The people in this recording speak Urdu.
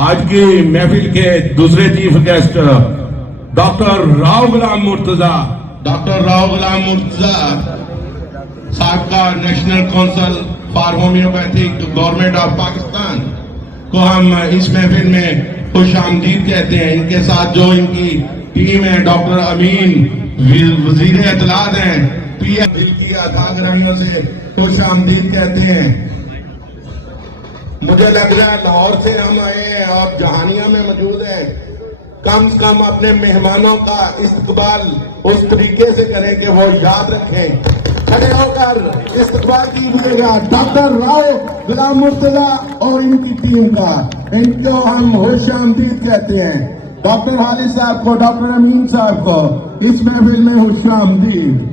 آج کی محفل کے دوسرے chief guest doctor Rao Ghulam Murtaza سابقہ national council for homeopathic government of Pakistan کو ہم اس محفل میں خوش آمدید کہتے ہیں. ان کے ساتھ جو ان کی ٹیم ہے ڈاکٹر امین وزیر اطلاعات ہیں, پی ایم دل کی اتھاہ گرمیوں سے خوش آمدید کہتے ہیں. مجھے لگ رہا ہے لاہور سے ہم آئے ہیں اور جہانیہ میں موجود ہیں. کم سے کم اپنے مہمانوں کا استقبال اس طریقے سے کریں کہ وہ یاد رکھیں. کھڑے ہو کر استقبال کیجیے گا ڈاکٹر راؤ غلام مرتضی اور ان کی ٹیم کا. ان کو ہم خوش آمدید کہتے ہیں. ڈاکٹر حالد صاحب کو, ڈاکٹر امین صاحب کو اس محفل میں خوش آمدید.